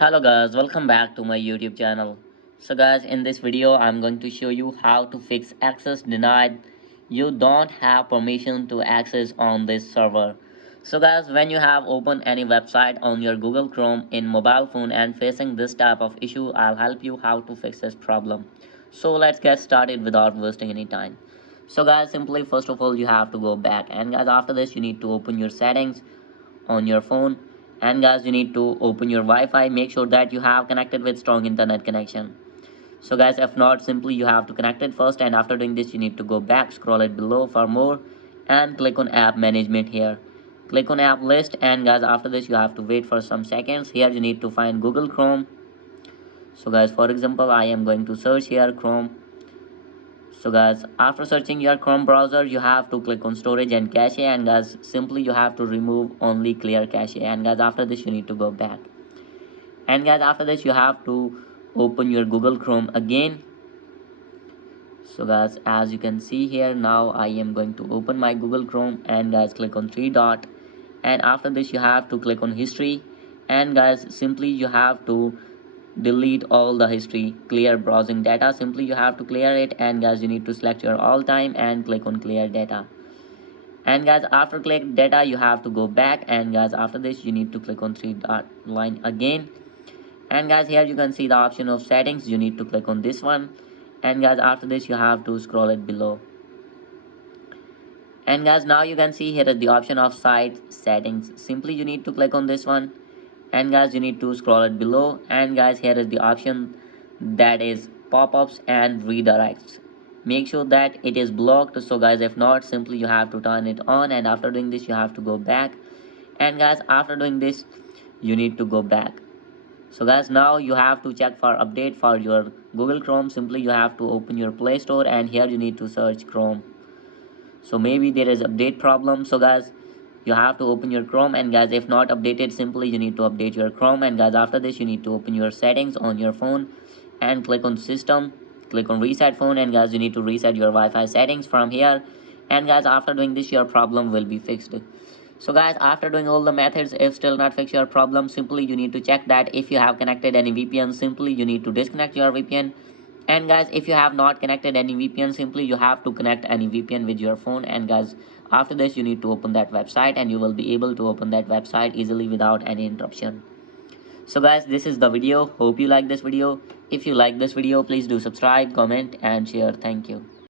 Hello guys, welcome back to my YouTube channel. So guys, in this video I'm going to show you how to fix access denied. You don't have permission to access on this server. So guys, when you have opened any website on your Google Chrome in mobile phone and facing this type of issue, I'll help you how to fix this problem. So let's get started without wasting any time. So guys, simply first of all you have to go back, and guys after this you need to open your settings on your phone, and guys you need to open your Wi-Fi. Make sure that you have connected with strong internet connection. So guys, if not, simply you have to connect it first, and after doing this you need to go back, scroll it below for more, and click on app management here. Click on app list, and guys after this you have to wait for some seconds. Here you need to find Google Chrome. So guys, for example, I am going to search here Chrome. So guys, after searching your Chrome browser, you have to click on storage and cache, and guys simply you have to remove only clear cache, and guys after this you need to go back, and guys after this you have to open your Google Chrome again. So guys, as you can see here, now I am going to open my Google Chrome, and guys click on three dot, and after this you have to click on history, and guys simply you have to delete all the history, clear browsing data. Simply you have to clear it, and guys you need to select your all time and click on clear data, and guys after click data you have to go back, and guys after this you need to click on three dot line again, and guys here you can see the option of settings. You need to click on this one, and guys after this you have to scroll it below, and guys now you can see here is the option of site settings. Simply you need to click on this one, and guys you need to scroll it below, and guys here is the option that is pop-ups and redirects. Make sure that it is blocked. So guys, if not, simply you have to turn it on, and after doing this you have to go back, and guys after doing this you need to go back. So guys, now you have to check for update for your Google Chrome. Simply you have to open your Play Store, and here you need to search Chrome. So maybe there is update problem. So guys, you have to open your Chrome, and guys if not updated, simply you need to update your Chrome, and guys after this you need to open your settings on your phone and click on system, click on reset phone, and guys you need to reset your Wi-Fi settings from here, and guys after doing this your problem will be fixed. So guys, after doing all the methods, if still not fix your problem, simply you need to check that if you have connected any VPN, simply you need to disconnect your VPN, and guys if you have not connected any VPN, simply you have to connect any VPN with your phone, and guys after this you need to open that website, and you will be able to open that website easily without any interruption. So guys, this is the video. Hope you like this video. If you like this video, please do subscribe, comment and share. Thank you.